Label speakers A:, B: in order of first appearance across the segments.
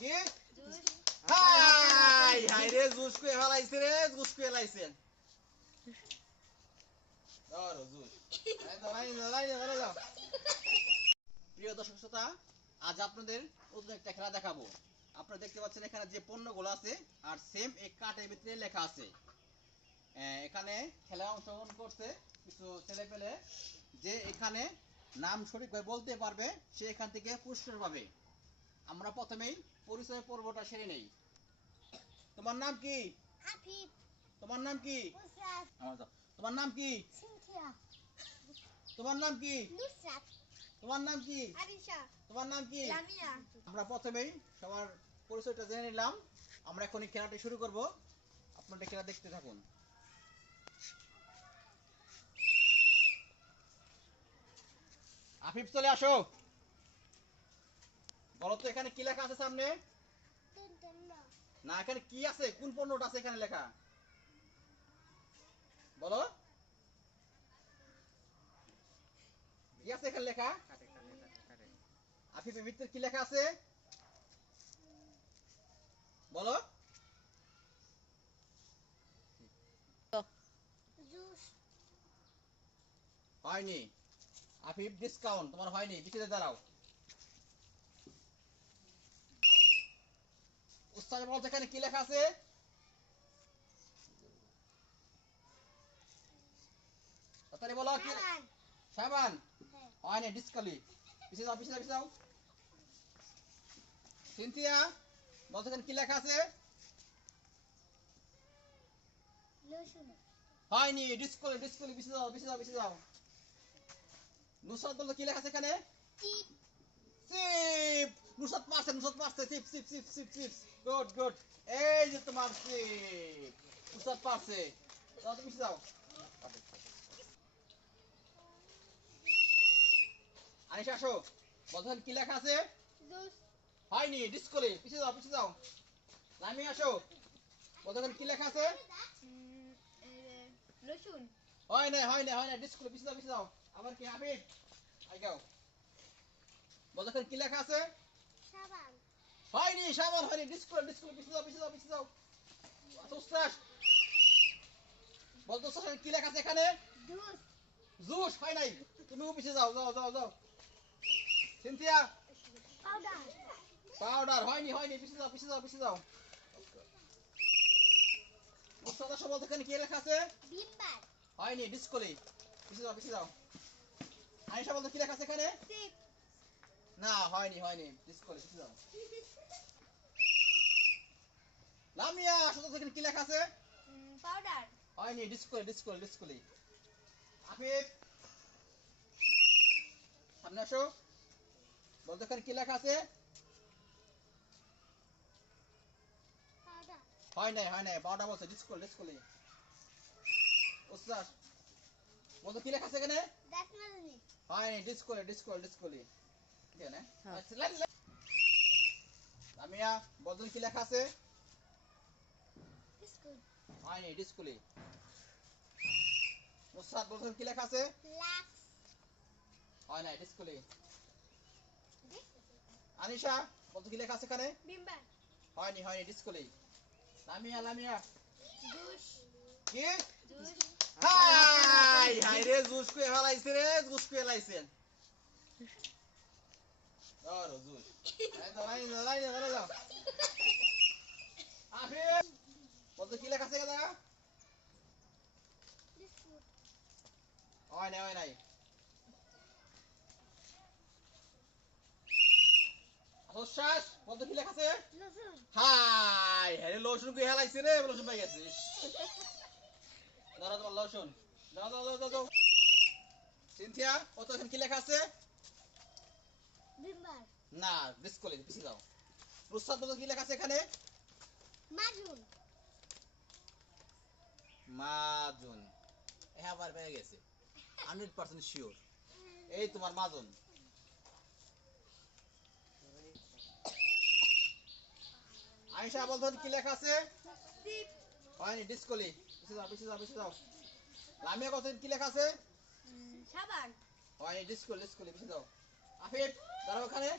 A: কি? হাই হাই। রে জুস কুয়ে ফেলাইছে রে জুস কুয়ে লাইছে ধরো জুস। এই দাও, এই দাও, এই দাও, এই দাও। প্রিয় দর্শক শ্রোতা আজ আপনাদের নতুন একটা খেলা দেখাবো। আপনারা দেখতে পাচ্ছেন এখানে যে পণ্যগুলো আছে আর সেম এই কার্ডের ভিতরে লেখা আছে। এখানে খেলায় অংশগ্রহণ করছে কিছু ছেলে পেলে যে এখানে নাম সঠিকভাবে বলতে পারবে সে এখান থেকে পুরস্কার পাবে। আমরা প্রথমেই পরিচয় পর্বটা সেরে নেই। তোমার নাম কি? তোমার নাম কি। তোমার নাম কি? তোমার নাম কি? তোমার নাম কি? তোমার নাম কি? আমরা প্রথমেই সবার পরিচয়টা জেনে নিলাম। আমরা এখন এই খেলাটি শুরু করব। আপনারা খেলা দেখতে থাকুন। আফিফ চলে আসো। বলো তো এখানে কি লেখা আছে সামনে? না, এখানে কি আছে? কোন পণ্যটা আছে এখানে লেখা? বলো। কি আছে এখানে লেখা? আফিফের ভিতরে কি লেখা আছে? বলো। হয়নি। আফিফ ডিসকাউন্ট তোমার হয়নি। পিছিয়ে দাঁড়াও। উস্তাদ বলতে এখানে কি লেখা আছে? তাড়াতাড়ি বলো কি
B: সাবান।
A: সাবান।
B: হ্যাঁ।
A: হয়নি ডিসকালি পিছিয়ে যাও পিছিয়ে যাও পিছিয়ে যাও। সিনথিয়া বলতে এখানে কি লেখা আছে? হয়নি ডিসকলি ডিসকলি পিছিয়ে যাও পিছিয়ে যাও পিছিয়ে যাও। নুসরাত বলতে কি লেখা আছে এখানে?
B: চিপ
A: সিপ নুসরাত পারছে নুসরাত পারছে sip sip sip sip sip good good এই যে তোমার সিপ নুসরাত পারছে যাও তুমি যাও আনিশা আসো। বলতে এখানে কি লেখা আছে? হয়নি ডিসকলি পিছিয়ে যাও পিছিয়ে যাও লামি আসো। বলতে এখানে কি লেখা আছে?
B: লসুন
A: হয় না হয় না হয় না ডিসকলে পিছিয়ে যাও পিছিয়ে যাও আবার কি হাবিব? আই গাও বলো এখন কি লেখা আছে?
B: সাবান।
A: হয়নি সাবান হয়নি। ডিসকলে ডিসকলে পিছিয়ে যাও পিছিয়ে যাও পিছিয়ে যাও। উস্তাদ বলতো উস্তাদ কি লেখা আছে এখানে?
B: জুস।
A: জুস হয় নাই। তুমিও পিছিয়ে যাও যাও যাও যাও। সিনথিয়া?
B: পাউডার।
A: পাউডার হয়নি হয়নি। পিছিয়ে যাও পিছিয়ে যাও পিছিয়ে যাও। আসো বলতো এখানে কি লেখা আছে?
B: বিম্বার
A: হয়নি ডিসকলে পিছিয়ে যাও পিছিয়ে যাও। আনিশা বলতো কি লেখা আছে এখানে?
B: চিপ
A: না হয়নি হয়নি লামিয়া আসো তো কি লেখা আছে
B: পাউডার
A: হয়নি ডিসকলে ডিসকলে ডিসকলে আফিফ সামনে আসো বলতো এখানে কি লেখা আছে হয় নাই হয় নাই বারোটা বলছে ডিসকল ডিসকলে উস্তাদ বলতো কি লেখা আছে এখানে হয়নি ডিসকলে ডিসকল ডিসকলে এখানে লামিয়া কি লেখা আছে? হয়নি ডিসকলে উস্তাদ বলতো কি লেখা আছে?
B: লাক্স।
A: হয় নাই ডিসকলে আনিশা বলতো কি লেখা আছে এখানে?
B: বিম্বার।
A: হয়নি হয়নি ডিসকলে লামিয়া লামিয়া কি? হাই হাই রে জুস কুয়ে ফেলাইছে রে জুস কুয়ে লাইছে কি লেখা আছে দাদা কি লেখা আছে হাই হ্যাঁ লসুন কুয়ে ফেলাইছে রে লসুন পাই গেছে দাঁড়া তোমার লসুন দাও দাও দাও সিনথিয়া কত এখানে কি লেখা আছে? না ডিসকলে পিছিয়ে যাও। রুস্তাদ বলতে কি লেখা আছে এখানে?
B: মাজুন
A: মাজন হ্যাঁ আবার পেয়ে গেছে। হান্ড্রেড পার্সেন্ট শিওর এই তোমার মাজন আয়েশা বলতে কি লেখা আছে? হয়নি ডিসকলি পিছিয়ে যাও পিছিয়ে যাও পিছিয়ে যাও। লামিয়া কত কি লেখা আছে?
B: সাবান।
A: হয়নি ডিসকলি ডিসকলি পিছিয়ে যাও। আফিফ! দাঁড়াও ওখানে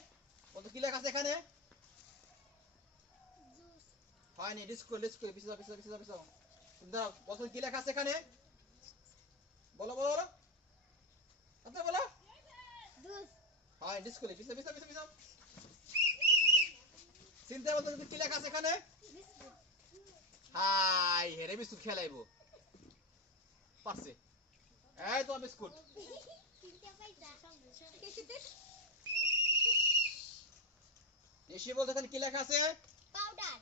A: বলতো, কি লেখা আছে এখানে? হয়নি ডিসকো ডিসকো পিছে যাও পিছে যাও পিছে যাও পিছে যাও। তুমি দাও বছর কি লেখা আছে এখানে? বলো বলো বলো। আচ্ছা বলো। হয় ডিসকো পিছে পিছে পিছে পিছে চিন্তা বলতে কি লেখা আছে এখানে? হাই, হেরে বিস্কুট খেলাইবো পারছে। এই তোমার বিস্কুট। এসে বলতে কি লেখা আছে?
B: পাউডার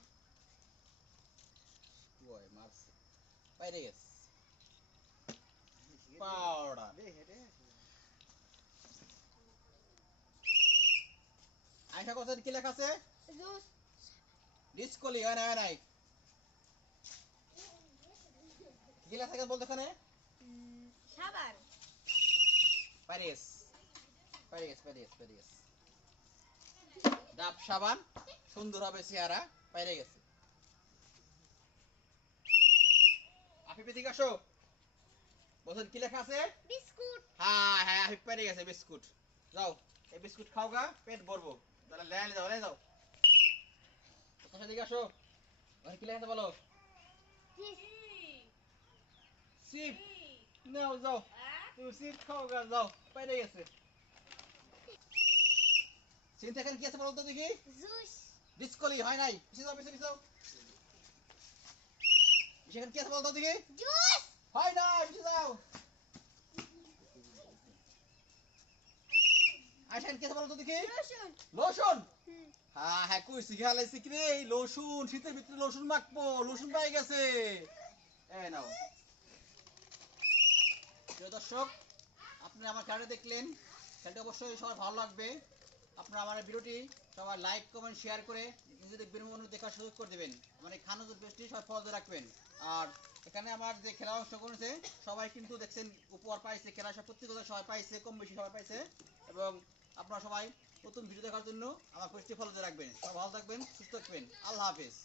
A: ওই মারছে। বাইরে গেছে। পাউডার আইসা কথা কি লেখা আছে?
B: জুস
A: ডিসকলি হয় না হয় নাই? কি লেখা থাকে বলতে এখানে?
B: সাবান।
A: প্যারিস প্যারিস প্যারিস প্যারিস ডাব সাবান সুন্দর হবে চেহারা বাইরে গেছে। আফিফ এদিকে আসো। বলছেন কি লেখা আছে?
B: বিস্কুট।
A: হ্যাঁ হ্যাঁ আফিফ পেরে গেছে বিস্কুট। যাও এই বিস্কুট খাও গা পেট ভরবো। তাহলে লেন যাও লেন যাও। কোথা দিকে আসো। কি লেখা বলো? সিপ নাও যাও। তুমি সিপ খাও গা যাও পেরে গেছে। চিন্তা এখানে কি আছে বলো তো দেখি? ডিসকলি হয় নাই। পিছিয়ে যাও পিছিয়ে যাও। সেখানে কি আছে বলো তো দেখি? হয় না পিছিয়ে যাও। আইসেন কি আছে বলো তো দেখি? লোশন। হ্যাঁ হ্যাঁ কইছি খেলাইছি কি রে এই লসুন শীতের ভিতরে লসুন মাখবো পাই গেছে। এই নাও। প্রিয় দর্শক আপনি আমার খেলাটা দেখলেন। খেলাটা অবশ্যই সবার ভালো লাগবে। আপনারা আমার ভিডিওটি সবাই লাইক কমেন্ট শেয়ার করে নিজেদের বিনোদন দেখার সুযোগ করে দেবেন। আমার এই খানুজুর পেজটি সবাই ফলো রাখবেন। আর এখানে আমার যে খেলা অংশগ্রহণ হয়েছে, সবাই কিন্তু দেখছেন উপহার পাইছে খেলা সব প্রত্যেকটা সবাই পাইছে, কম বেশি সবাই পাইছে। এবং আপনারা সবাই প্রথম ভিডিও দেখার জন্য আমার পেজটি ফলো রাখবেন। সবাই ভালো থাকবেন, সুস্থ থাকবেন। আল্লাহ হাফেজ।